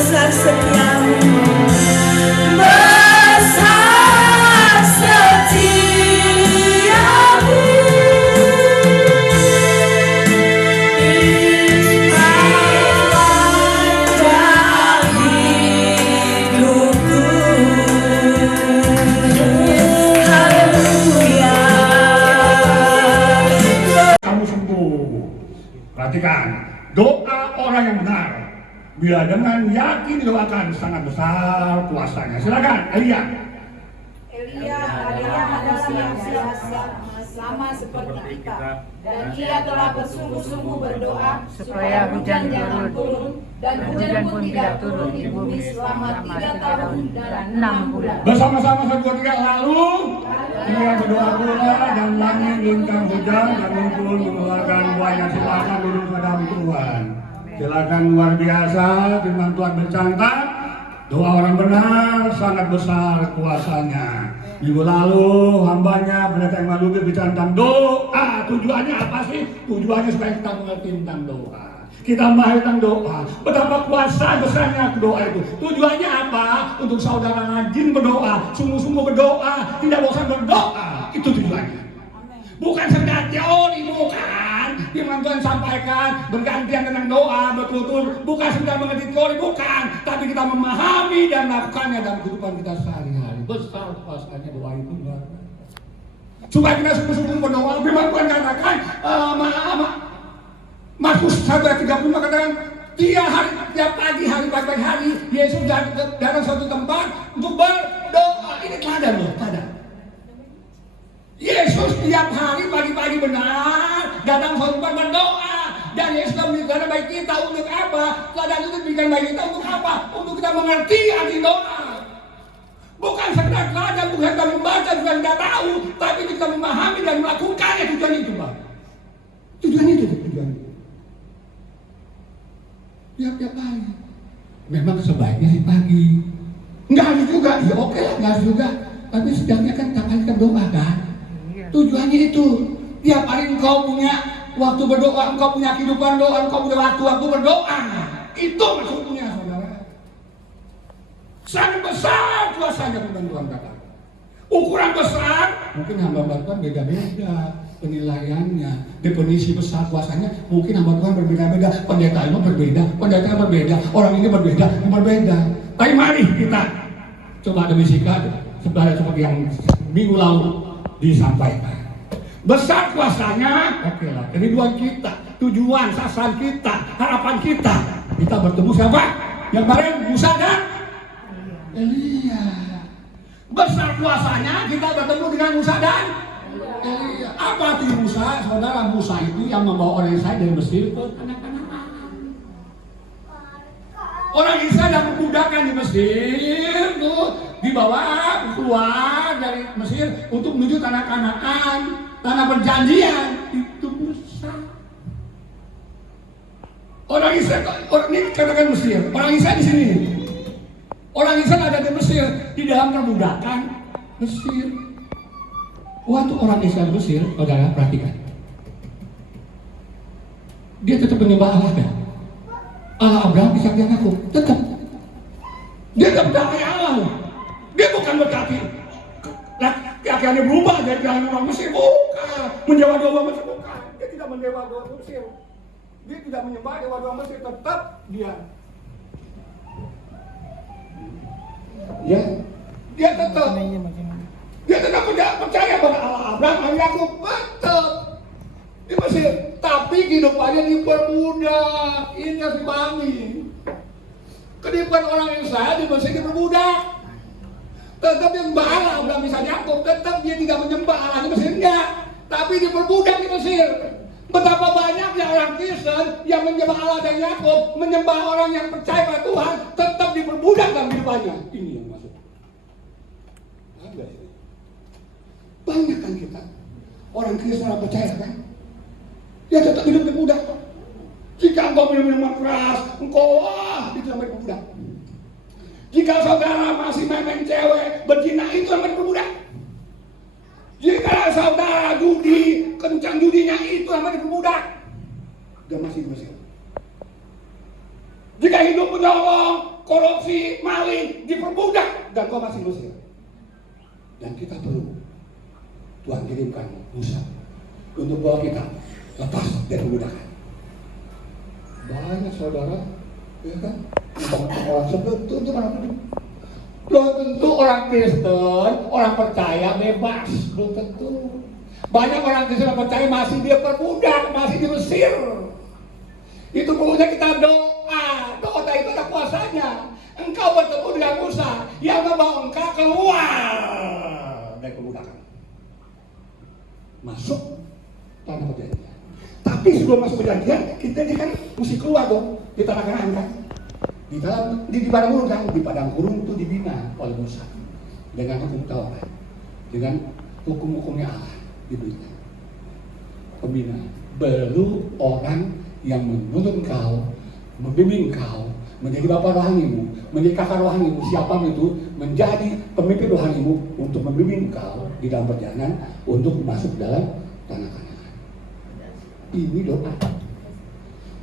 besar setiamu, besar setiamu. Kamu sembuh. Perhatikan, doa orang yang benar bila dengan yakin didoakan sangat besar kuasanya. Silakan, Elia. Elia adalah yang siap sama seperti kita, dan ia telah bersungguh-sungguh berdoa supaya hujan jangan turun, dan hujan pun tidak turun di bumi selama 3 tahun dan 6 bulan. Bersama-sama 1, 2, 3 lalu ia berdoa pula dan langit bintang hujan dan rumput mengeluarkan buahnya. Silakan duduk pada Tuhan. Silakan, luar biasa firman Tuhan bercantat. Doa orang benar sangat besar kuasanya. Minggu lalu hambanya pendeta Emma Lubis bicara tentang doa. Tujuannya apa sih? Tujuannya supaya kita mengerti tentang doa, kita memahami tentang doa, betapa kuasa besarnya doa itu. Tujuannya apa? Untuk saudara rajin berdoa, sungguh-sungguh berdoa, tidak bosan berdoa. Itu tujuannya. Bukan sekedar teori, bukan. Firman Tuhan sampaikan bergantian tentang doa, bertutur, bukan sekedar mengerti teori, bukan. Tapi kita memahami dan melakukannya dalam kehidupan kita sehari-hari. Besar kuasanya doa itu. Supaya kita sungguh-sungguh berdoa. Firman Tuhan katakan, Markus 1:35 katakan, tiap pagi hari, Yesus datang suatu tempat untuk berdoa. Ini teladan loh, teladan. Yesus tiap hari pagi-pagi benar datang suatu tempat berdoa. Dan Yesus memberikan baik kita untuk apa? Teladan itu diberikan baik kita untuk apa? Untuk kita mengerti arti doa. Bukan sekedar teladan, bukan kita membaca, bukan kita tahu, tapi kita memahami dan melakukannya. Tujuan itu, Pak. Tujuan itu. Tiap hari. Memang sebaiknya sih pagi. Enggak harus juga, ya oke lah, enggak harus juga. Tapi setidaknya kan tiap hari kita berdoa kan. Tujuannya itu. Tiap hari engkau punya waktu berdoa, engkau punya kehidupan doa, engkau punya waktu berdoa. Itu maksudnya, saudara. Sangat besar kuasanya firman Tuhan kata. Ukuran besar, mungkin hamba Tuhan beda-beda penilaiannya. Definisi besar kuasanya mungkin hamba Tuhan berbeda-beda. Pendeta itu berbeda, orang ini berbeda. Tapi mari kita coba definisikan seperti yang minggu lalu disampaikan. Besar kuasanya, oke lah. Kerinduan kita, tujuan, sasaran kita, harapan kita bertemu siapa? Yang kemarin Musa dan Elia. Besar kuasanya kita bertemu dengan Musa dan Elia. Apa arti Musa? Saudara, Musa itu yang membawa orang Israel dari Mesir ke tanah Kanaan. Orang Israel yang memudahkan di Mesir tuh dibawa keluar dari Mesir untuk menuju tanah Kanaan, tanah perjanjian. Itu Musa. Orang Israel, ini katakan Mesir. Orang Israel di sini. Orang Israel ada di Mesir, di dalam perbudakan Mesir. Waktu orang Israel Mesir, saudara perhatikan. Dia tetap menyembah Allah kan? Allah Abraham, Ishak dan Yakub, tetap. Dia tetap percaya Allah. Dia bukan berkati keyakinannya berubah dari orang Mesir, bukan. Menjawab doa Mesir, bukan. Dia tidak menjawab doa Mesir. Dia tidak menyembah doa Mesir, tetap dia. Dia tetap percaya pada Allah Abraham, Yakub, tetap di Mesir. Tapi kehidupannya dipermudah. Ini harus dipahami. Kehidupan orang Israel di Mesir dipermudah. Tetap yang menyembah Allah Abraham, Ishak, Yakub, tetap dia tidak menyembah Allah di Mesir, enggak. Tapi dipermudah di Mesir. Betapa banyaknya orang Kristen yang menyembah Allah dan Yakub, menyembah orang yang percaya pada Tuhan, tetap dipermudah dalam kehidupannya. Ini yang maksud. Ada ini. Banyak kan kita orang Kristen orang percaya kan? Dia tetap hidup dipermudah. Jika engkau minum-minuman keras, engkau itu yang dipermudah. Jika saudara masih main cewek, berzina, itu yang dipermudah. Jika saudara judi, kencang judinya, itu yang dipermudah. Dia masih di Mesir. Jika hidup menyolong, korupsi, maling, diperbudak, dan kau masih Mesir. Dan kita perlu Tuhan kirimkan Musa untuk bawa kita lepas dari perbudakan. Banyak saudara, ya kan? Orang seperti itu mana itu? Belum tentu orang Kristen, orang percaya bebas, belum tentu. Banyak orang Kristen percaya masih dia perbudak, masih di Mesir. Itu perlunya kita doa. Doa itu ada kuasanya. Engkau bertemu dengan Musa yang membawa engkau keluar dari perbudakan, masuk tanah perjanjian. Tapi sebelum masuk perjanjian, kita ini kan mesti keluar dong di tanah Kanaan kan. Di padang gurun kan, di padang gurun itu dibina oleh Musa dengan hukum Taurat, dengan hukum-hukumnya Allah dibina. Pembina baru orang yang menuntut engkau, membimbing engkau, menjadi bapa rohanimu, menjadi kakak rohanimu, siapa itu menjadi pemimpin rohanimu untuk membimbing engkau di dalam perjalanan untuk masuk dalam tanah Kanaan. Ini doa.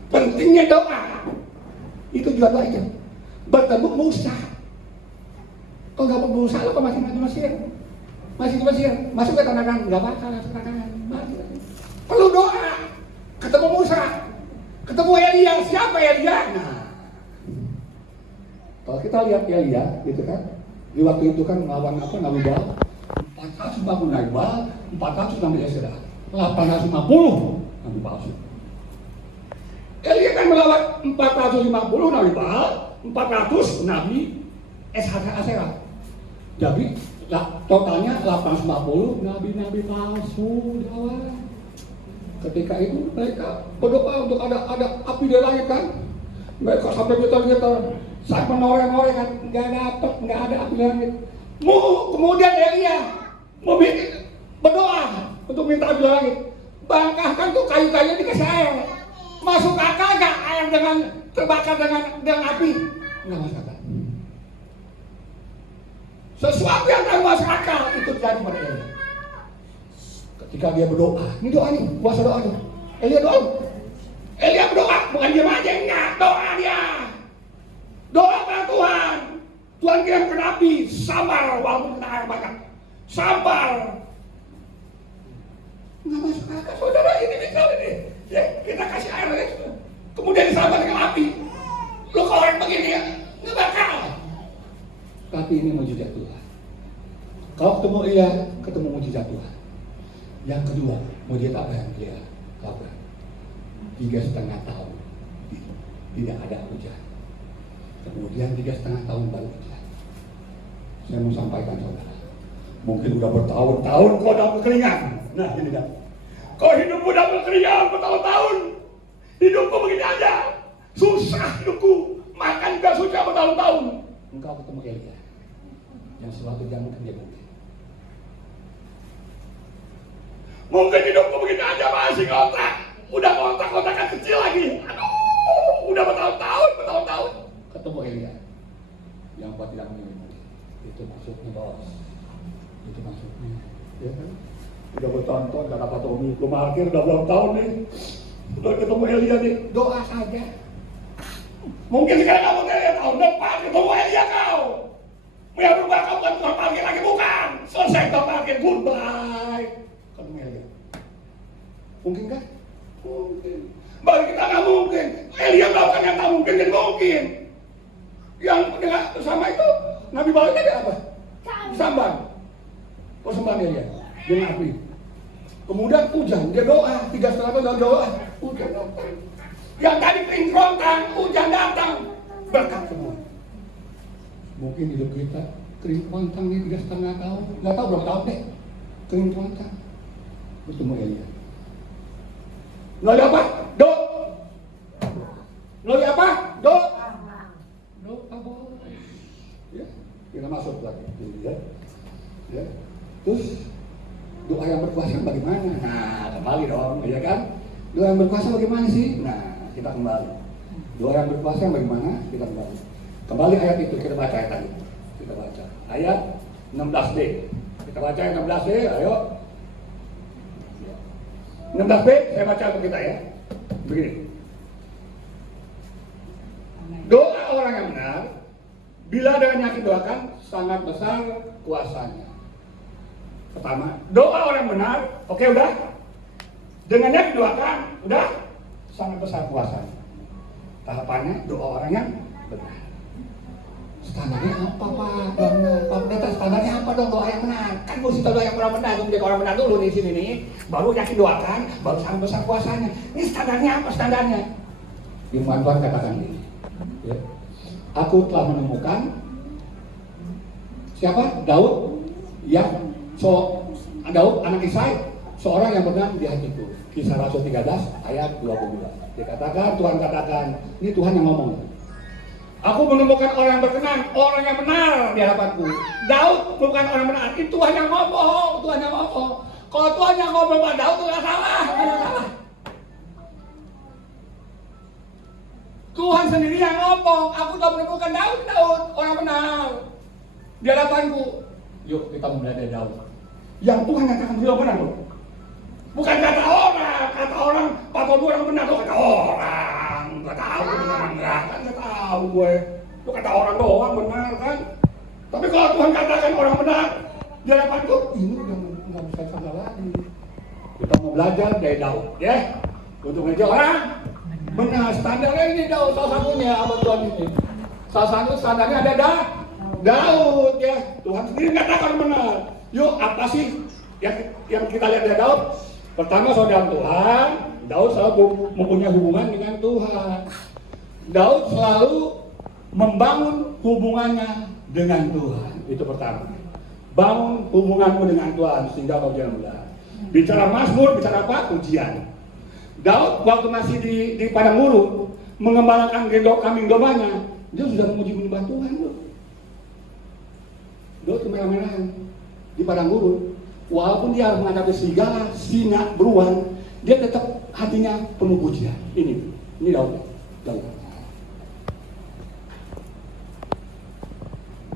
Pentingnya doa. Itu juga doa itu. Bertemu Musa. Kau nggak bertemu Musa, lo kok masih di Mesir? Masih di Mesir, masuk ke tanah Kanaan, nggak bakal masuk ke tanah Kanaan. Perlu doa. Ketemu Musa, ketemu Elia. Siapa Elia? Nah, kalau kita lihat Elia, gitu kan, di waktu itu kan melawan apa? Nabi Baal, 450 Nabi Baal, 400 Nabi Yesera, 850 Nabi palsu. Elia kan melawan 450 Nabi Baal, 400 Nabi Asera. Jadi totalnya 850 Nabi-Nabi palsu lawan. Ketika itu mereka berdoa untuk ada api di langit kan. Mereka sampai getar-getar, saat menoreh-noreh kan, nggak ada api di langit. Kemudian Elia berdoa untuk minta api di langit. Bangkahkan tuh kayu-kayu dikasih air. Masuk akal nggak air dengan terbakar dengan api? Nggak masuk akal. Sesuatu yang tak masuk akal itu terjadi pada Elia. Ketika dia berdoa, ini doa nih, puasa doa nih. Elia doa. Elia berdoa, bukan diam aja, enggak, doa dia. Doa pada Tuhan. Tuhan kirimkan api, sabar walaupun kena air bakar. Sabar. Nggak masuk akal, saudara, ini misal ini. Ya, kita kasih air aja. Kemudian disabar dengan api. Lo kalau orang begini ya, nggak bakal. Tapi ini mujizat Tuhan. Kalau ketemu Elia, ketemu mujizat Tuhan. Yang kedua, mujizat apa yang dia lakukan? 3,5 tahun tidak ada hujan. Kemudian 3,5 tahun baru hujan. Saya mau sampaikan saudara, mungkin udah bertahun-tahun kau dapat keringat. Nah ini dah. Kau hidupmu dapat keringat bertahun-tahun. Hidupku begini aja, susah hidupku. Makan juga susah bertahun-tahun. Engkau ketemu Elia, yang suatu jam mungkin dia mungkin. Mungkin hidupku begini aja masih ngontrak. Udah kontak-kontakan kecil lagi. Aduh, udah bertahun-tahun. Ketemu Elia yang buat tidak menyembuh. Itu maksudnya bos. Itu maksudnya. Ya kan? Udah bertahun-tahun gak dapat Tommy. Gue parkir udah berapa tahun nih. Udah ketemu Elia nih. Doa saja. Mungkin sekarang kamu Elia tahun depan ketemu Elia kau. Yang berubah kamu kan tukang parkir lagi bukan. Selesai tukang parkir, goodbye. Ketemu Elia. Mungkin kan? Mungkin. Bagi kita nggak mungkin. Elia melakukan yang tak mungkin dan mungkin. Yang dengan sama itu Nabi Baal tadi apa? Samban. Persembahan Elia dengan api. Kemudian hujan. Dia doa 3,5 tahun doa. Hujan datang. Yang tadi kering kerontang, hujan datang. Berkat semua. Mungkin hidup kita kering kerontang nih 3,5 tahun. Nggak tahu berapa tahun deh. Kering kerontang. Bertemu Elia. Melalui apa? Melalui apa? Doa boleh. Ya, kita masuk lagi. Ya. Terus doa yang berkuasa bagaimana? Nah, kembali dong, ya kan? Doa yang berkuasa bagaimana sih? Nah, kita kembali. Doa yang berkuasa bagaimana? Kita kembali. Kembali ayat itu, kita baca ayat tadi. Kita baca ayat 16b. Kita baca ayat 16b, ayo. 16b, saya baca untuk kita ya. Begini. Doa orang yang benar Bila dengan yakin doakan, sangat besar kuasanya. Pertama, doa orang benar, oke udah. Dengan yakin doakan, udah, sangat besar kuasanya. Tahapannya, doa orang yang benar. Standarnya apa Pak? Pak Pendeta, standarnya apa dong doa yang benar? Kan mesti doa yang benar, menjadi orang benar dulu di sini nih. Baru yakin doakan, baru sangat besar kuasanya. Ini standarnya apa standarnya? Firman Tuhan katakan ini. Ya. Aku telah menemukan siapa? Daud yang Daud anak Isai, seorang yang benar di hatiku. Kisah Rasul 13 ayat 22. Dikatakan, Tuhan katakan, ini Tuhan yang ngomong. Aku menemukan orang yang berkenan, orang yang benar di hadapanku. Daud bukan orang benar, itu Tuhan yang ngomong, Tuhan yang ngomong. Kalau Tuhan yang ngomong Pak Daud itu nggak salah, nggak salah. Tuhan sendiri yang ngomong, aku telah menemukan Daud, orang benar di hadapanku. Yuk kita belajar Daud. Yang Tuhan katakan beliau benar loh. Bukan kata orang, Pak Bobi orang benar loh, kata orang. Gak tahu benar enggak, kan gak tahu gue. Lu kata orang doang benar kan. Tapi kalau Tuhan katakan orang benar di hadapanku, ini udah nggak bisa salah lagi. Kita mau belajar dari Daud, ya. Untuk menjadi orang benar, standarnya ini Daud, salah satunya abad Tuhan ini. Salah satu standarnya ada Daud, ya. Tuhan sendiri katakan benar. Yuk, apa sih yang kita lihat dari Daud? Pertama, saudara Tuhan, Daud selalu mempunyai hubungan dengan Tuhan. Daud selalu membangun hubungannya dengan Tuhan. Itu pertama. Bangun hubunganmu dengan Tuhan sehingga kau jalan benar. Bicara Mazmur, bicara apa? Pujian. Daud waktu masih di padang gurun mengembalakan kambing dombanya, dia sudah memuji menyembah Tuhan loh. Daud kemerah-merahan di padang gurun, walaupun dia menghadapi serigala, singa, beruang, dia tetap hatinya penuh pujian. Ini Daud.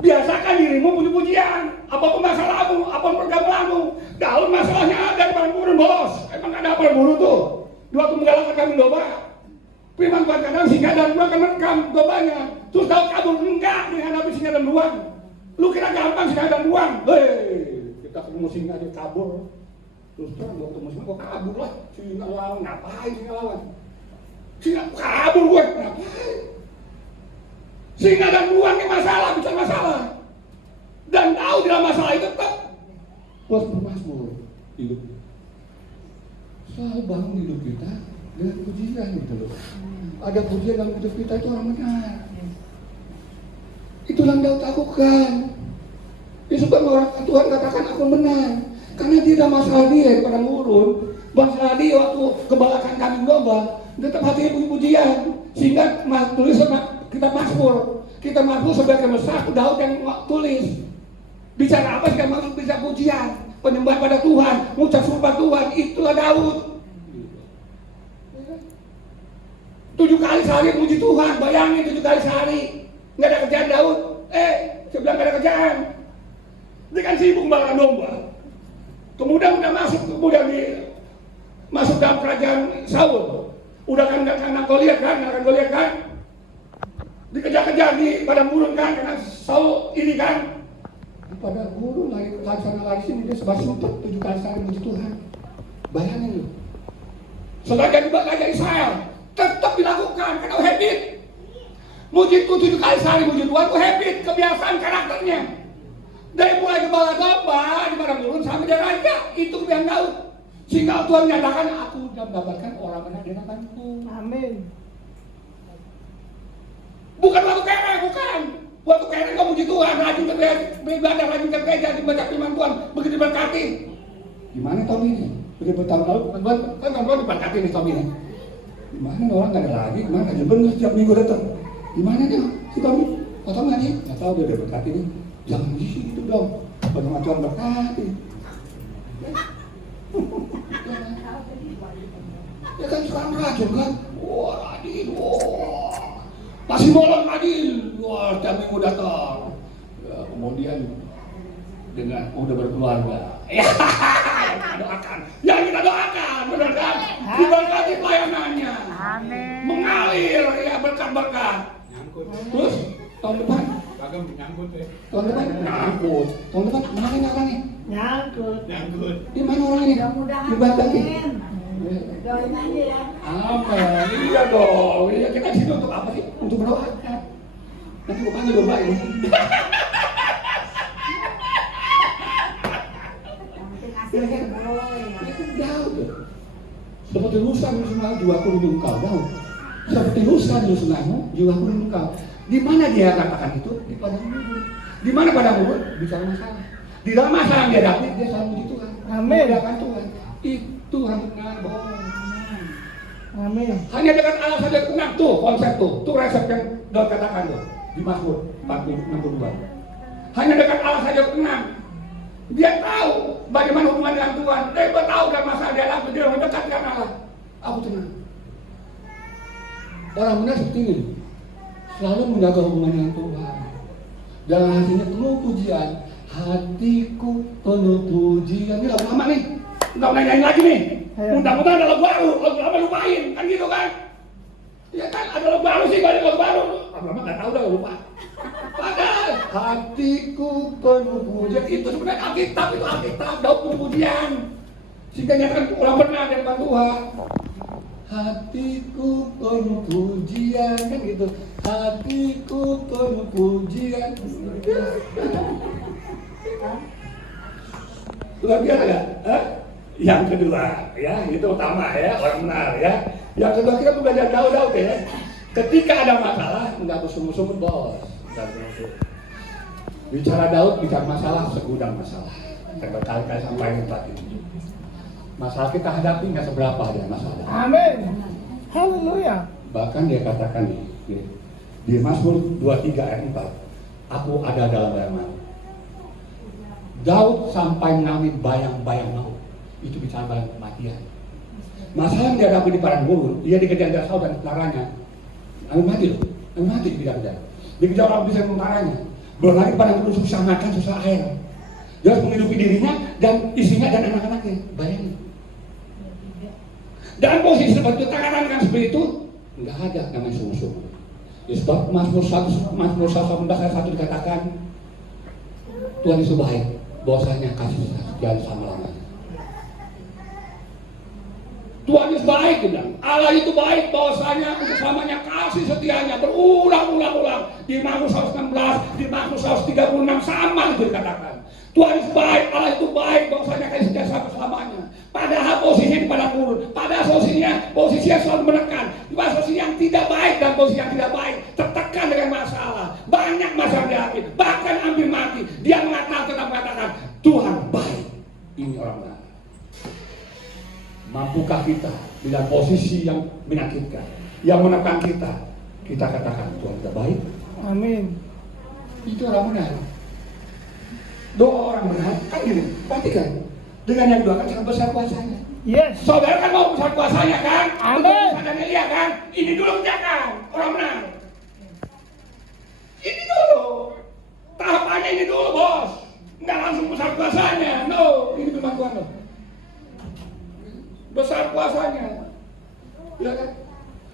Biasakan dirimu punya pujian, apapun masalahmu, apapun pergumulanmu. Daud masalahnya ada di padang gurun, bos. Emang ada apa gurun tuh? Waktu menggalakkan kambing domba, firman Tuhan kadang singa dan beruang akan merekam dombanya. Terus Daud kabur, enggak menghadapi singa dan beruang. Lu kira gampang singa dan beruang? Kita ketemu singa dia kabur. Terus waktu musim kok kabur lah. Singa lawan, ngapain singa lawan? Singa kabur gue, ngapain? Singa dan beruang ini masalah, bukan masalah. Dan Daud dalam masalah itu tetap puas bermasmur hidup. Selalu bangun hidup kita dengan pujian gitu loh. Ada pujian dalam hidup kita itu orang benar. Itulah yang Daud lakukan. Disebut orang Tuhan katakan aku benar. Karena tidak masalah dia di padang gurun, masalah dia waktu kebalakan kambing domba, tetap hatinya puji-pujian. Sehingga tulis kita Mazmur sebagai mesra Daud yang tulis. Bicara apa sih maksud bisa pujian? Penyembahan pada Tuhan, mengucap sumpah Tuhan, itulah Daud. 7 kali sehari puji Tuhan, bayangin 7 kali sehari. Nggak ada kerjaan Daud, saya bilang nggak ada kerjaan. Dia kan sibuk balakan domba. Kemudian udah masuk dalam kerajaan Saul. Udah kan Goliat kan? Dikejar-kejar di padang gurun kan, karena Saul ini kan. Pada guru lari sana lari sini dia sebab sumpah 7 kali sehari puji Tuhan. Bayangin lu. Sebagai raja Israel tetap dilakukan karena habit. Muji itu 7 kali sehari puji Tuhan itu habit, kebiasaan karakternya. Dari mulai gembala domba di padang gurun sampai dia raja, itu kebiasaan Daud. Sehingga Tuhan menyatakan aku sudah mendapatkan orang benar di hadapanku. Amin. Bukan waktu kere, bukan. Waktu kere kau puji Tuhan, rajin ke beribadah, rajin ke gereja, dibaca firman Tuhan, begitu diberkati. Gimana tahun ini? Begitu bertahun-tahun, kan diberkati nih tahun ini. Gimana orang nggak ada lagi, kemana aja bener setiap minggu datang. Gimana dia si Tommy? Kau tahu nggak nih? Nggak tahu dia berkati nih. Jangan di situ dong, bagaimana Tuhan berkati. Ya kan sekarang rajin kan? Wah rajin, wah. Masih bolong rajin, wah setiap minggu datang. Ya, kemudian dengan udah berkeluarga. Ya, kita doakan, benar kan? Diberkati pelayanannya. Amin. Mengalir ya berkat-berkat. Terus tahun depan seragam nyangkut ya. Tahun depan nyangkut. Tahun depan mana ini orangnya? Nyangkut. Nyangkut. Di mana orangnya nih? Mudah-mudahan Di Batam nih. amin. Doain aja ya. Apa? Iya dong. Iya kita di sini untuk apa sih? Untuk berdoa. Nanti gue panggil domba ini. Yang penting aslinya boleh. Itu jauh tuh. Seperti lusa Sungai jiwaku rindu engkau jauh. Seperti lusa Sungai jiwaku rindu engkau. Di mana dia katakan itu? Di padang gurun. Di mana padang gurun? Bicara masalah. Di dalam masalah yang dia dapat, dia selalu puji Tuhan. Amin. Memuliakan Tuhan. Itu yang benar, bohong. Amin. Hanya dengan Allah saja tenang tuh konsep tuh. Tuh resep yang Daud katakan tuh di Mazmur 62. Hanya dengan Allah saja tenang. Dia tahu bagaimana hubungan dengan Tuhan. Dia tahu dan masalah dia lalu dia mendekat dengan Allah. Aku tenang. Orang benar seperti ini, selalu menjaga hubungan dengan Tuhan. Dan hatinya penuh pujian. Hatiku penuh pujian. Ini lagu lama nih. Nggak mau nyanyi lagi nih. Mudah-mudahan ada lagu baru. Lagu lama lupain kan gitu kan? Ya kan ada lagu baru sih, banyak lagu baru. Lagu lama nggak tahu dah lupa. Padahal hatiku penuh pujian itu sebenarnya Alkitab, itu Alkitab Daud penuh pujian. Sehingga nyatakan orang benar dan Tuhan. Hatiku penuh pujian kan gitu. Hatiku penuh pujian. Luar biasa ya? Yang kedua ya, itu utama ya, orang benar ya. Yang kedua kita belajar Daud ya. Ketika ada masalah, nggak bersumber-sumber bos. Bicara Daud, bicara masalah, segudang masalah. Saya berkali-kali sampaikan tempat ini. Masalah kita hadapi nggak seberapa aja masalah. Amin. Haleluya. Bahkan dia katakan di Mazmur 23 ayat 4, aku ada dalam bayangan. Daud sampai mengalami bayang-bayang maut. Itu bicara bayang kematian. Masalah yang dihadapi di padang gurun, dia dikejar Saul dan tentaranya. Mati loh, mati dikejar-kejar. Dikejar orang bisa tentaranya. Belum lagi padang gurun susah makan, susah air. Dia harus menghidupi dirinya dan istrinya dan anak-anaknya. Bayangin. Dan posisi seperti itu, tangan-tangan seperti itu, nggak ada namanya sungguh-sungguh. Ya, sebab Mazmur 118 ayat 1 dikatakan, Tuhan itu baik, bahwasanya kasih setia selama-lamanya. Tuhan itu baik, bilang. Allah itu baik, bahwasanya untuk selamanya kasih setianya berulang-ulang. Di Mazmur 116, di Mazmur 136 sama itu dikatakan. Tuhan itu baik, Allah itu baik, bahwasanya kasih setia selamanya. Padahal posisinya di padang gurun, pada posisinya selalu menekan, pada posisi yang tidak baik dan posisi yang tidak baik, tertekan dengan masalah, banyak masalah dihadapi, bahkan hampir mati. Dia mengatakan, Tuhan baik. Ini orang benar. Mampukah kita dengan posisi yang menyakitkan, yang menekan kita katakan Tuhan kita baik? Amin. Itu orang benar. Doa orang benar, kan gini, perhatikan. Dengan yang doakan sangat besar kuasanya. Yes. Saudara kan mau besar kuasanya kan? Amin. Untuk Elia kan? Ini dulu kerjakan, orang benar. Ini dulu. Tahapannya ini dulu bos. Nggak langsung besar kuasanya. No, ini firman Tuhan loh. Besar kuasanya. Ya kan?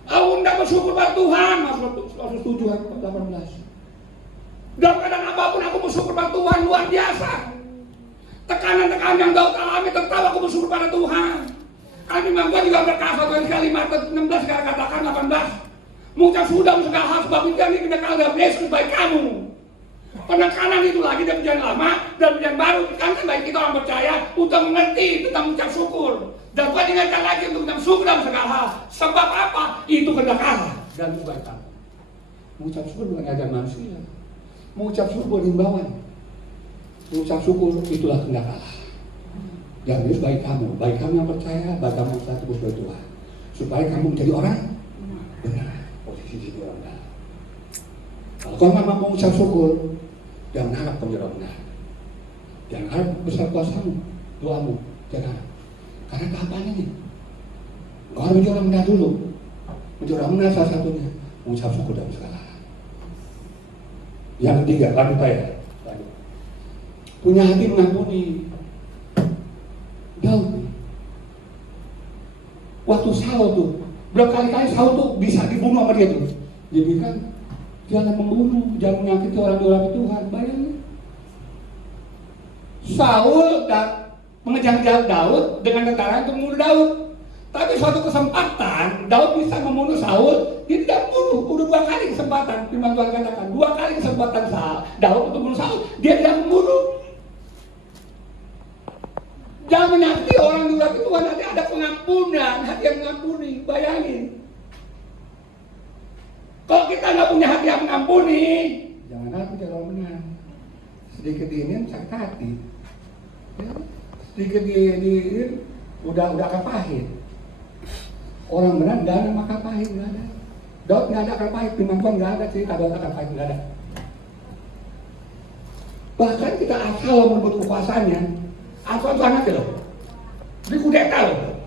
Aku hendak bersyukur pada Tuhan. Mazmur 7 ayat 18. Dalam keadaan apapun aku bersyukur pada Tuhan, luar biasa. Tekanan-tekanan yang Daud alami, tetap aku bersyukur pada Tuhan. Kami Tuhan juga berkata kali Matius 16 katakan 18. Mengucap sudah segala hal sebab itu yang dikenakan dalam Yesus baik kamu. Penekanan itu lagi dari perjanjian lama dan perjanjian baru kan baik kita orang percaya untuk mengerti tentang mengucap syukur. Dan Tuhan ingatkan lagi untuk mengucap syukur dalam segala hal. Sebab apa? Itu kehendak Allah dan itu baik kamu. Mengucap syukur bukan ajaran manusia. Mengucap syukur himbauan. Mengucap syukur itulah kehendak Allah. Dan itu baik kamu yang percaya, baik kamu yang satu sebagai Tuhan. Supaya kamu menjadi orang benar. Posisi jadi orang benar. Kalau kamu memang mengucap syukur, jangan harap kamu jadi orang benar. Jangan harap besar kuasamu, doamu, jangan. Karena tahapannya nih. Kau harus menjadi orang benar dulu. Menjadi orang benar salah satunya mengucap syukur dalam segala hal. Yang ketiga, lanjut saya. Punya hati mengampuni. Daud. Waktu Saul tuh, berapa kali Saul tuh bisa dibunuh sama dia tuh. Jadi kan Jangan membunuh, jangan menyakiti orang di Tuhan. Bayangin. Saul mengejar Daud dengan tentara untuk membunuh Daud. Tapi suatu kesempatan Daud bisa membunuh Saul, dia tidak membunuh. Udah 2 kali kesempatan, firman Tuhan katakan 2 kali kesempatan Daud untuk membunuh Saul, dia tidak membunuh. Jangan menyakiti orang di Tuhan, nanti ada pengampunan, hati yang mengampuni. Bayangin. Kalau kita nggak punya hati yang mengampuni, jangan hati kalau menang. Sedikit ini sakit hati. Ya, sedikit di udah akan pahit. Orang benar nggak ada maka pahit, nggak ada. Daud nggak ada akan pahit, firman Tuhan nggak ada cerita Daud akan pahit, nggak ada. Bahkan kita asal merebut kekuasaannya, asal sangat loh, di kudeta loh.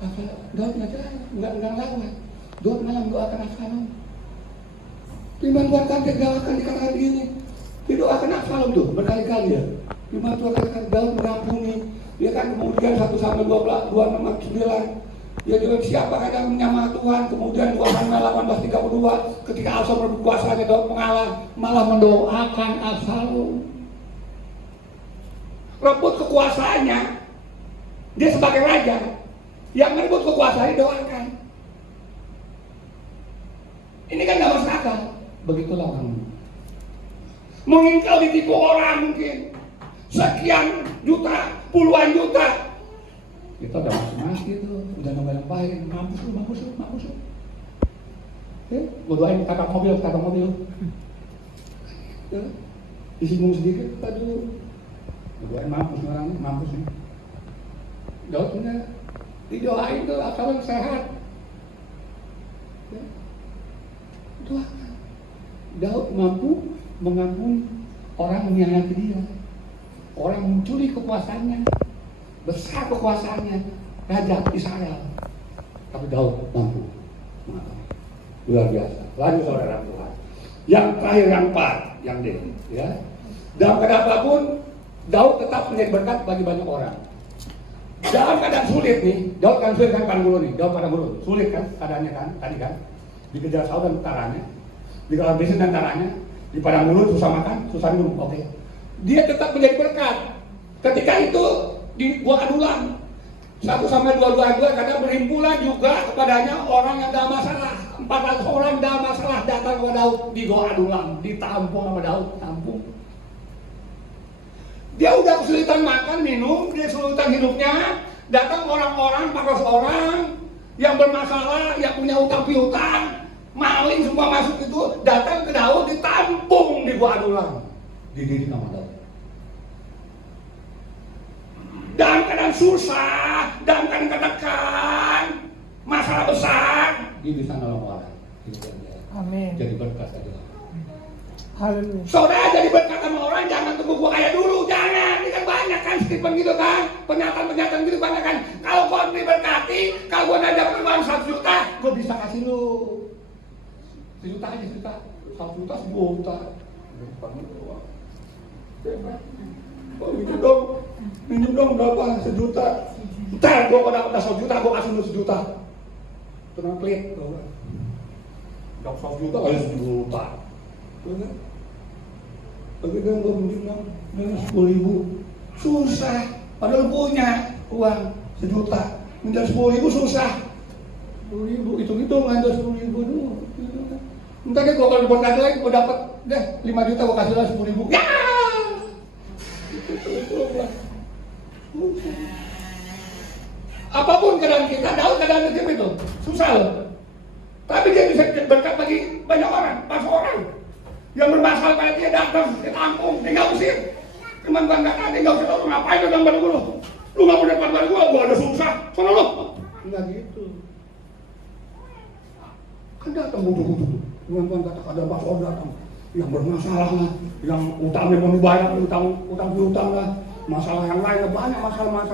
Asal Daud nggak lawan, Daud malah doakan Absalom. Firman Tuhan kan digalakan dikatakan begini, didoakan Absalom tuh berkali-kali ya. Firman Tuhan katakan Daud mengampuni. Dia kan kemudian 1 Samuel 2:9 dia bilang siapa yang menyamar Tuhan. Kemudian 2 Samuel 18:32 ketika Absalom berkuasanya Daud mengalah, malah mendoakan Absalom. Rebut kekuasaannya, dia sebagai raja yang merebut kekuasaan doakan. Ini kan gak masuk akal. Begitulah orang. Mungkin kau ditipu orang mungkin sekian juta, puluhan juta. Kita udah mati tuh, udah nambah-nambahin, mampus lu. Gue doain kakak mobil. Ya, disinggung sedikit, aduh. Gue doain mampus nih. Daud punya, didoain tuh akal sehat. Ya. Doakan. Daud mampu mengampuni orang mengkhianati dia. Orang mencuri kekuasaannya, besar kekuasaannya, raja Israel. Tapi Daud mampu mengampuni. Luar biasa. Lanjut saudara Tuhan. Yang terakhir, yang 4, yang D. Ya. Dalam keadaan apapun, Daud tetap menjadi berkat bagi banyak orang. Dalam keadaan sulit nih, Daud kan sulit kan padang gurun nih, Daud padang gurun, sulit kan keadaannya kan, tadi kan, dikejar Saul dan tentaranya, dihabisin tentaranya, di padang gurun susah makan, susah minum, oke. Dia tetap menjadi berkat. Ketika itu di Gua Adulam 1 Samuel 22 karena berhimpunan juga kepadanya orang yang dalam masalah. 400 orang dalam masalah datang kepada Daud di Gua Adulam, ditampung sama Daud, tampung. Dia udah kesulitan makan, minum, dia kesulitan hidupnya, datang orang-orang 400 orang yang bermasalah, yang punya utang piutang, maling semua masuk itu, datang ke Daud, ditampung di Gua Adulam. Dididik sama Daud. Dalam keadaan susah, dalam keadaan ketekan, masalah besar, dia bisa nolong orang. Amin. Jadi berkat aja. Haleluya. Saudara jadi berkat sama orang, jangan tunggu gua kaya dulu, jangan. Ini kan banyak kan statement gitu kan, pernyataan gitu banyak kan. Kalau gua diberkati, kalau gua dapat uang 1 juta, gua bisa kasih lu 1 juta aja, 1 juta, 1 juta, 1 juta. Oh gitu dong, minum dong berapa? 1 juta. Ntar gua kalau dapat 1 juta, gua kasih lu 1 juta. Tenang klik, dapat 1 juta kali 1 juta. Tapi kan gua minum 10.000, susah. Padahal punya uang 1 juta, minta 10.000 susah. 10.000, hitung-hitung aja 10.000 dulu. Ntar deh gua kalau berkali lagi, gua dapat deh 5 juta, gua kasih lah 10.000. Ya! Apapun keadaan kita, Daud keadaan itu susah loh. Tapi dia bisa berkat bagi banyak orang, 4 orang yang bermasalah pada dia datang, dia tampung, dia nggak usir. Cuman Tuhan nggak ada, nggak usir, lu ngapain lu dalam badan lu? Lu nggak mau dapat badan gua ada susah, sono lu. Nggak gitu. Kan datang butuh-butuh. Tuhan kata ada 4 orang datang. Yang bermasalah lah, yang utangnya mau dibayar, utang lah, masalah yang lain, banyak masalah.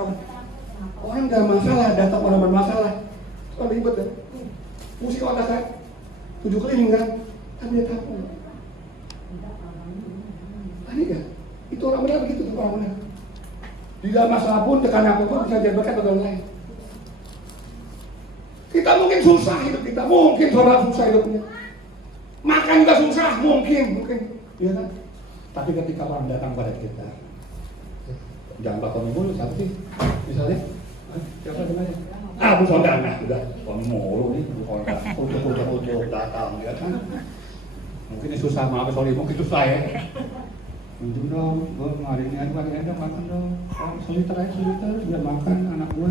Orang gak masalah, datang orang bermasalah, kan ribet ya, pusing otak kan, 7 keliling kan, kan dia tahu. Panik ya, itu orang benar begitu tuh orang benar. Di dalam masalah pun, tekanan apapun bisa jadi berkat bagi orang lain. Kita mungkin susah hidup kita, mungkin saudara susah hidupnya. Makan juga susah, mungkin, ya kan? Tapi ketika orang datang pada kita, jangan bakal mulu, siapa sih? Misalnya, siapa namanya? Bu Sondang, nah udah, mulu nih, Bu Sondang, ujuk datang, ya kan? Mungkin ini susah, maaf sorry, mungkin susah ya. Untung dong, gue hari ini ada makan dong. Seliter biar makan anak gue.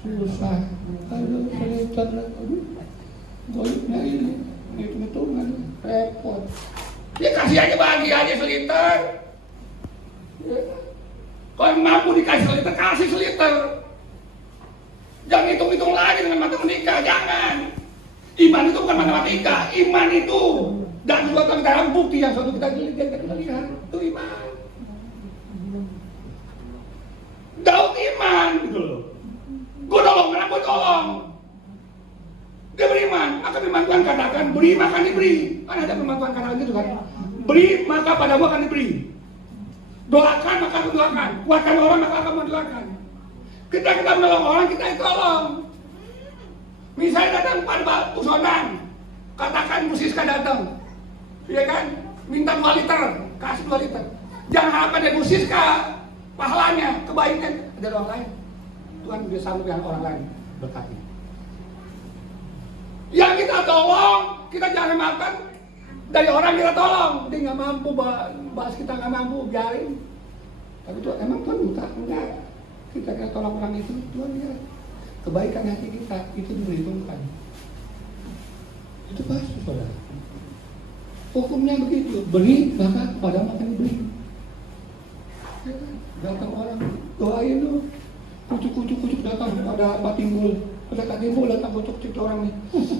Susah, aduh seliter, golipnya ini, hitung-hitungan, repot. Ya kasih aja, bagi aja seliter. Ya. Kalau mampu dikasih seliter, kasih seliter. Jangan hitung-hitung lagi dengan matematika, jangan. Iman itu bukan matematika, iman itu dan suatu dalam bukti yang suatu kita lihat itu iman. Daud iman gitu loh. Gue nolong, karena gue tolong. Dia beriman, maka firman Tuhan katakan beri maka diberi. Kan ada firman Tuhan katakan gitu kan. Beri maka padamu akan diberi. Doakan maka aku doakan. Kuatkan orang maka akan mendoakan. Kita menolong orang, kita tolong. Misalnya datang pada Bu Sondang, katakan Bu Siska datang, ya kan? Minta 2 liter, kasih 2 liter. Jangan harapkan dari Bu Siska pahalanya, kebaikan ada orang lain. Tuhan bisa sanggup yang orang lain berkati. Yang kita tolong, kita jangan makan dari orang kita tolong. Dia nggak mampu, bahas kita nggak mampu, biarin. Tapi Tuhan emang Tuhan buta enggak? Kita tolong orang itu, Tuhan lihat. Kebaikan hati kita itu diperhitungkan. Itu pasti, saudara. Hukumnya begitu, beri maka kepadamu akan diberi. Datang orang, doain lu, kucuk datang ada Pak Timbul, ada Timbul datang kucuk orang nih,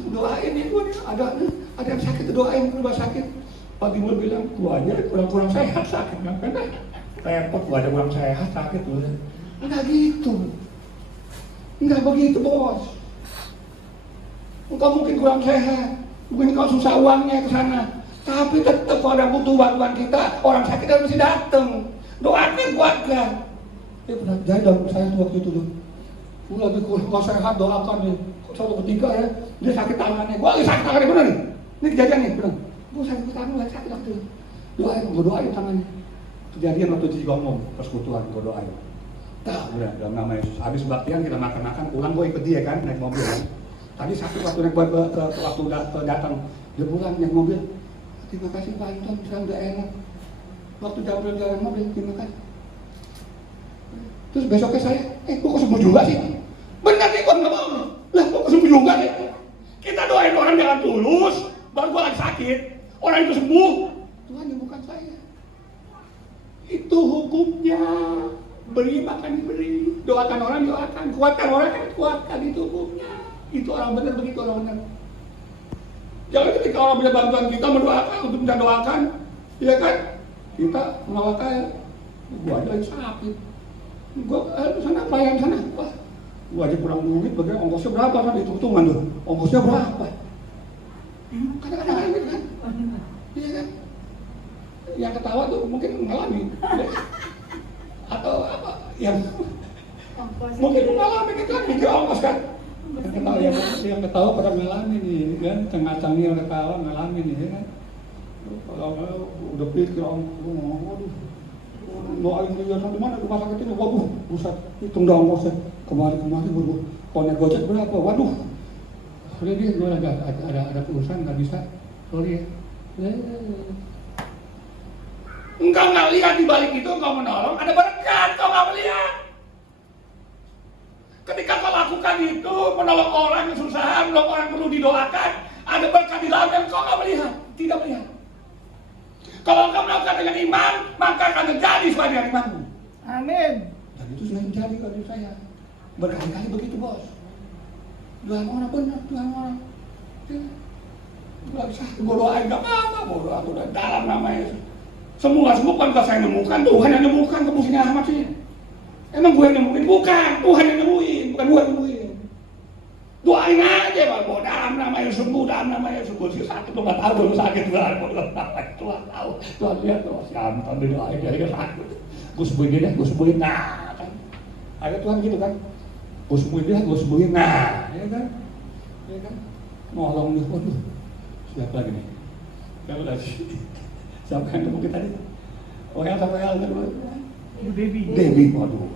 doain itu ada yang sakit, doain rumah sakit. Pak Timbul bilang, gua aja kurang sehat sakit, kan? Repot, gua aja kurang sehat sakit tuh. Enggak gitu. Enggak begitu, bos. Engkau mungkin kurang sehat, mungkin kau susah uangnya ke sana, tapi tetap ada butuh bantuan kita. Orang sakit harus mesti datang. Doakan, kuatkan. Pernah jadi dalam saya waktu itu tuh. Gue lagi kurang sehat, doakan nih. Suatu ketika ya, dia sakit tangannya. Gue lagi sakit tangannya, bener nih. Ini kejadian nih, bener. Gue sakit tangan, lagi sakit waktu itu. Gue doain tangannya. Kejadian waktu di Gomong, persekutuan, gue doain. Udah, dalam nama Yesus. Habis kebaktian kita makan-makan, pulang gue ikut dia kan, naik mobil kan. Tadi sakit waktu naik waktu datang, dia pulang naik mobil. Terima kasih Pak Anton, misalnya udah enak. Waktu jalan mobil, terima kasih. Terus besoknya saya, kok sembuh juga sih? Benar nih, gue nggak mau. Lah, kok sembuh juga nih? Kita doain orang jangan tulus, baru gue lagi sakit. Orang itu sembuh, Tuhan yang bukan saya. Itu hukumnya. Beri makan diberi, doakan orang doakan, kuatkan orang kuatkan, itu hukumnya. Itu orang benar, begitu orang benar. Jangan ketika orang punya bantuan kita mendoakan untuk kita doakan, ya kan? Kita mendoakan, gua aja lagi sakit, gua sana pelayan sana, wah, gua aja kurang duit, bagaimana ongkosnya berapa kan? Hitung-hitungan tuh, ongkosnya berapa? Kadang-kadang gitu kan? Iya kan? Yang ketawa tuh mungkin mengalami. Atau apa yang mungkin mengalami kita mikir ongkos kan, yang ketawa pada mengalami nih kan, tengah-tengah yang ketawa mengalami nih kan. Kalau udah pikir waduh, doain dia sampai mana rumah sakit ini, waduh, pusat hitung dah ongkosnya kemarin waduh, konek gojek berapa, waduh, sorry dia gue ada urusan nggak bisa, sorry ya. Engkau nggak lihat di balik itu, engkau menolong, ada berkat, engkau nggak melihat. Ketika kau lakukan itu, menolong orang yang susah, menolong orang yang perlu didoakan, ada berkat di dalam yang engkau nggak melihat, tidak melihat. Kalau engkau melakukan dengan iman, maka akan terjadi sesuai dengan imanmu. Amin. Dan itu sudah terjadi pada saya. Berkali-kali begitu, bos. Doain orang benar, doain orang. Nggak bisa, gue doain, nggak apa-apa, gue doain udah dalam nama Yesus. Semua bukan saya nemukan, Tuhan yang nemukan, kamu sini amat sih. Emang gue yang nemuin? Bukan, Tuhan yang nemuin, bukan gue yang nemuin. Doain aja, Pak, dalam nama Yesus sembuh, dalam nama Yesus sembuh. Si sakit, lu nggak tahu, lu sakit, Tuhan tahu, Tuhan lihat, Tuhan si Anton doain, dia sakit. Gue sembuhin dia, gue sembuhin, nah kan. Ada Tuhan gitu kan, gue sembuhin dia, gue sembuhin, nah, ya kan. Nolong nih, waduh, Siapa lagi nih? Siapa lagi? Siapa yang ketemu kita tadi? Oh yang sama yang kedua. Bu Devi. Devi, waduh.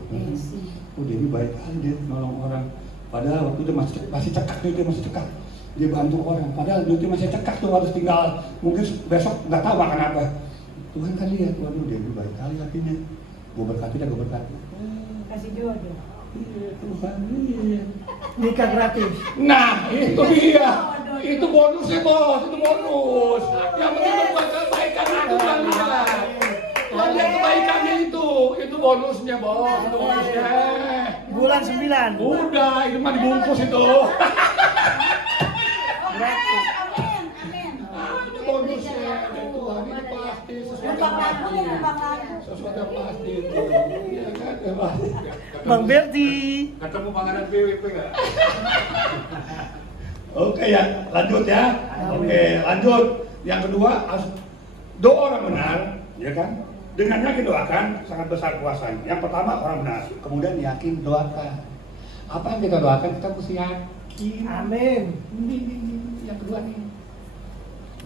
Oh Devi baik kali dia nolong orang. Padahal waktu itu masih cekak, dia masih cekak. Dia bantu orang. Padahal dia masih cekak tuh, harus tinggal mungkin besok nggak tahu makan apa. Tuhan kan lihat, waduh Devi baik kali hatinya. Gue berkati dah, gue berkati. Kasih jodoh. Iya, Tuhan iya. Nikah gratis. Nah, itu dia. Itu bonusnya bos, itu bonus. Yang penting berbuat kebaikan aku Tuhan lihat. Tuhan lihat kebaikannya itu bonusnya bos, itu bonusnya. Bulan 9. Udah, itu mah dibungkus itu. Amin, amin. Itu bonusnya. Dari Tuhan ini pasti sesuatu yang pasti. Sesuatu yang pasti itu. Iya kan, ya pasti. Bang Berti. Ketemu panganan PWP nggak? Oke ya, lanjut ya. Oke, lanjut. Yang kedua, doa orang benar, ya kan? Dengan yakin doakan, sangat besar kuasanya. Yang pertama orang benar, kemudian yakin doakan. Apa yang kita doakan, kita mesti yakin. Amin. Ini, yang kedua nih.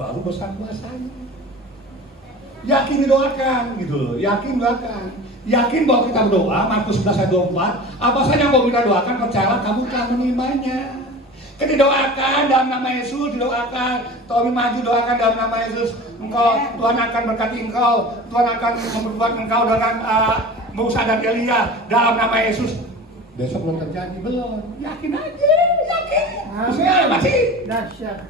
Baru besar kuasanya. Yakin didoakan, gitu loh. Yakin doakan. Yakin bahwa kita berdoa, Markus 11 ayat 24. Apa saja yang mau kita doakan, percayalah kamu telah menerimanya. Kita doakan dalam nama Yesus, didoakan. Tommy maju doakan dalam nama Yesus. Engkau, Tuhan akan berkati engkau. Tuhan akan memperkuat engkau dengan Musa dan Elia dalam nama Yesus. Besok belum terjadi, belum. Yakin aja, yakin. Masih. Dahsyat.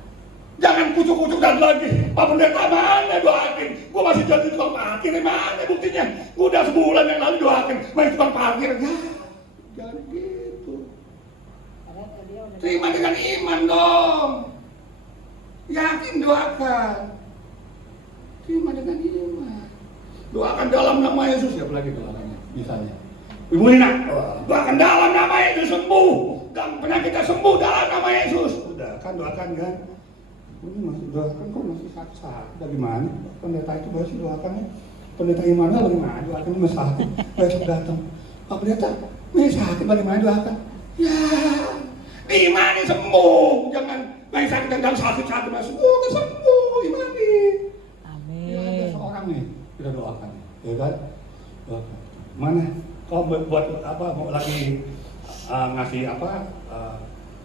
Jangan kucuk-kucuk dan lagi. Pak Pendeta mana doakin? Gua masih jadi tukang parkir, mana buktinya? Gua udah sebulan yang lalu doakin, masih tukang parkir. Ya, jangan gitu. Terima dengan iman dong. Yakin doakan. Terima dengan iman. Doakan dalam nama Yesus. Siapa lagi doakannya? Misalnya Ibu Nina, doakan dalam nama Yesus sembuh. Dan penyakitnya sembuh dalam nama Yesus. Udah kan doakan kan? Ini masih doakan kok masih sakit. Bagaimana? Pendeta itu masih doakan ya. Pendeta Immanuel bagaimana? Doakan ini masih sakit. Besok datang. Pak Pendeta, ini sakit bagaimana doakan? Ya. Imani sembuh, jangan main sakit dan sakit-sakit masuk. Oh, sembuh, imani. Amin. Ya, ada seorang nih, kita doakan, ya kan? Doakan. Mana? Kau buat apa? Mau lagi ngasih apa?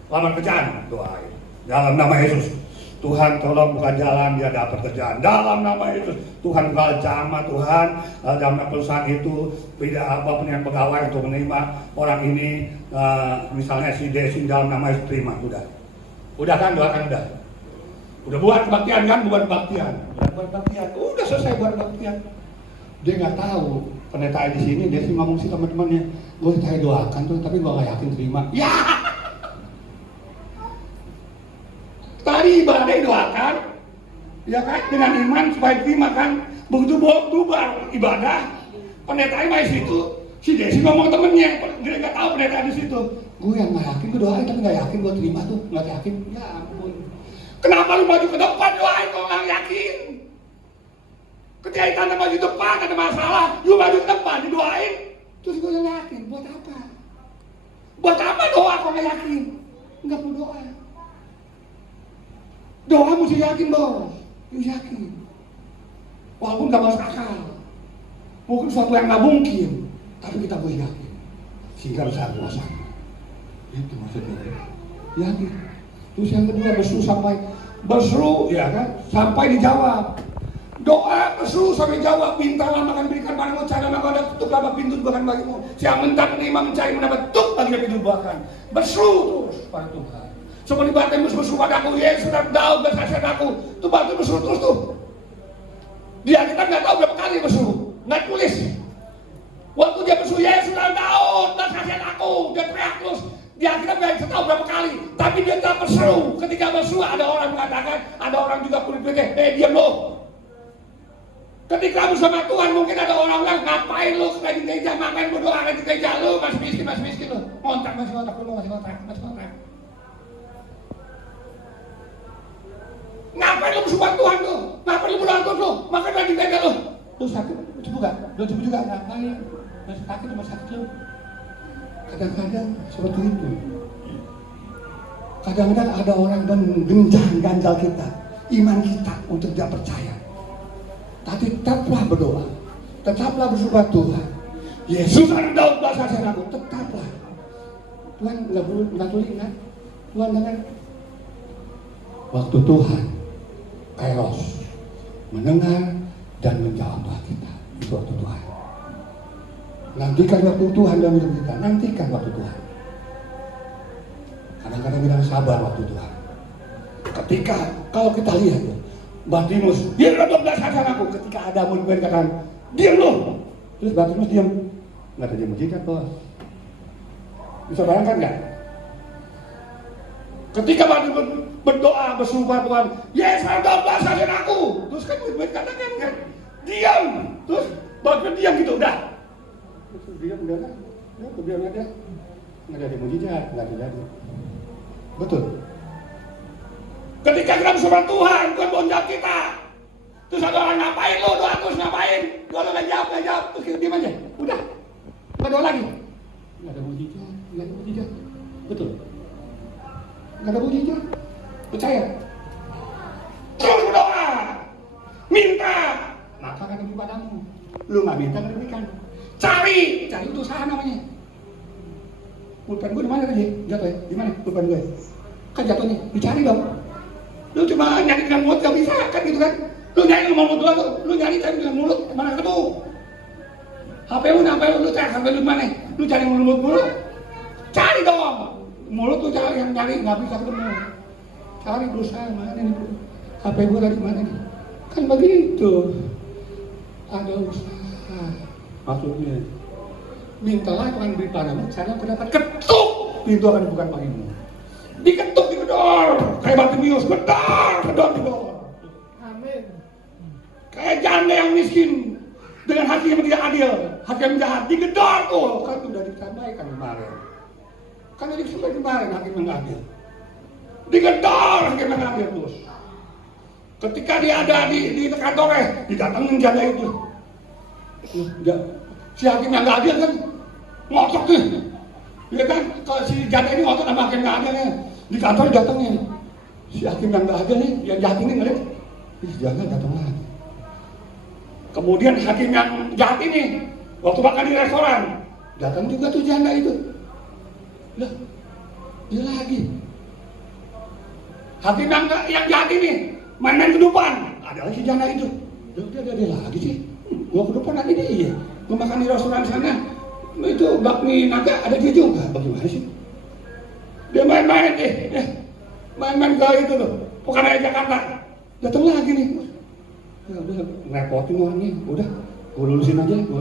Lamar kerjaan, doain. Dalam nama Yesus, Tuhan tolong buka jalan dia dapat kerjaan. Dalam nama Yesus, Tuhan buka jamaah Tuhan dalam perusahaan itu tidak apapun yang pegawai untuk menerima orang ini, misalnya si Desi dalam nama Yesus terima. Udah kan doakan udah buat kebaktian kan, buat kebaktian, udah selesai buat kebaktian. Dia nggak tahu pendeta di sini, dia sih ngomong sih teman-temannya, gue saya doakan tuh tapi gue nggak yakin terima. Ya. Tadi ibadahnya doakan, ya kan, dengan iman supaya terima kan. Begitu bubar ibadah, pendeta di situ, si Desi ngomong temennya, dia nggak tahu pendeta di situ. Gue yang nggak yakin, gue doain tapi nggak yakin gue terima tuh, nggak yakin. Ya ampun, kenapa lu maju ke depan doain kalau nggak yakin? Ketika tanda maju depan ada masalah, lu maju ke depan didoain, terus gue yang yakin. Buat apa? Buat apa doa kalau nggak yakin? Nggak perlu doa. Doa mesti yakin bos, yakin. Walaupun gak masuk akal, mungkin sesuatu yang gak mungkin, tapi kita boleh yakin, sehingga bisa kuasa. Itu maksudnya, yakin. Terus yang kedua berseru, ya kan, sampai dijawab. Doa berseru sampai jawab, mintalah maka diberikan padamu, cari maka ada tutup laba pintu bukan bagimu. Siapa minta menerima mencari mendapat tutup bagi pintu bukan. Berseru terus pada Tuhan. Seperti batu berseru padaku, Yesus dan Daud bersaksikan aku. Itu batu berseru terus tuh. Dia kita nggak tahu berapa kali berseru, nggak tulis. Waktu dia berseru Yesus dan Daud bersaksikan aku, dia teriak terus. Dia kita nggak tahu berapa kali, tapi dia tetap berseru. Ketika berseru ada orang mengatakan, ada orang juga kulit-kulitnya, diam lo. Ketika bersama Tuhan mungkin ada orang bilang, ngapain lo ke gereja, makan berdoa di gereja lo, masih miskin lo. Ngontrak masih ngontrak. Ngapain lu bersumpah Tuhan lu? Ngapain lu berdoa lu? Makan lagi gereja lu. Lu sakit, lu cukup juga, ngapain? Masih sakit lu. Kadang-kadang seperti itu. Kadang-kadang ada orang dan ganjal kita. iman kita untuk tidak percaya. Tapi tetaplah berdoa, tetaplah bersyukur Tuhan. Yesus anak Daud bahasa aku, tetaplah. Tuhan nggak perlu ingat. Tuhan dengar. Waktu Tuhan, Kairos, mendengar dan menjawab doa kita. Itu waktu Tuhan. Nantikan waktu Tuhan dalam hidup kita. Nantikan waktu Tuhan. Kadang-kadang bilang sabar waktu Tuhan. Ketika kalau kita lihat Bartimus, dia udah 12 hari sama aku. Ketika ada murid-murid katakan, diam lu. Terus Bartimus diam. Nggak ada mujizat kok. Bisa bayangkan nggak? Ketika Bartimus berdoa bersumpah Tuhan, Yesus ada 12 hari aku. Terus kan murid-murid katakan kan, diam. Terus Bartimus diam gitu udah. Terus diam udah kan? Ya, diam aja. Nggak ada mujizat, nggak ada. Betul. Ketika kita bersumpah Tuhan bonjak kita. Terus ada orang ngapain lo doa terus ngapain? Doa lo nggak jawab. Terus kita diam aja. Udah. Nggak doa lagi. Nggak ada mujizat. Betul. Nggak ada mujizat. Percaya. Terus berdoa. Minta. Maka akan diberi padamu. Lu nggak minta nggak diberikan. Cari itu usaha namanya. Pulpen gue di mana tadi? Jatuh ya? Di mana pulpen gue? Kan jatuhnya, dicari dong. Lu cuma nyari dengan mulut gak bisa kan gitu kan? Lu nyari dengan mulut tuh, lu nyari dengan mulut mana ketemu? HP lu cari sampai di mana? Lu cari mulut mulu? Cari dong. Mulut tuh cari yang nyari nggak bisa ketemu. Cari berusaha mana nih? HP gue dari mana nih? Kan begitu. Ada usaha. Maksudnya. Mintalah Tuhan beri padamu, saya akan dapat ketuk, pintu akan dibuka bagimu. Diketuk, digedor, kayak Bartimeus, gedor. Amin. Kayak janda yang miskin, dengan hati yang tidak adil, hati yang jahat, digedor tuh, kan sudah disampaikan kemarin. Kan tadi sudah kemarin hakim yang nggak adil. Digedor hakim yang nggak adil terus. Ketika dia ada di kantornya, didatengin janda itu. Si hakim yang nggak adil kan ngotot tuh, ya kan? Kalau si janda ini ngotot sama hakim nggak adilnya di kantor datangnya. Si hakim yang nggak adil nih, yang jahat ini ngeliat, janda datang lagi. Kemudian hakim yang jahat ini waktu makan di restoran datang juga tuh janda itu. Lah, dia lagi. Hakim yang jahat ini main-main kedupan, ada lagi si janda itu. Dia lagi sih. Gua kedupan nanti dia. Gua makan di restoran sana, itu bakmi naga ada dia juga. Bagaimana sih? Dia main-main main-main ke itu loh, Pekanraya Jakarta. Datang lagi nih. Ya udah, ngerepotin orang nih. Udah, gua lulusin aja.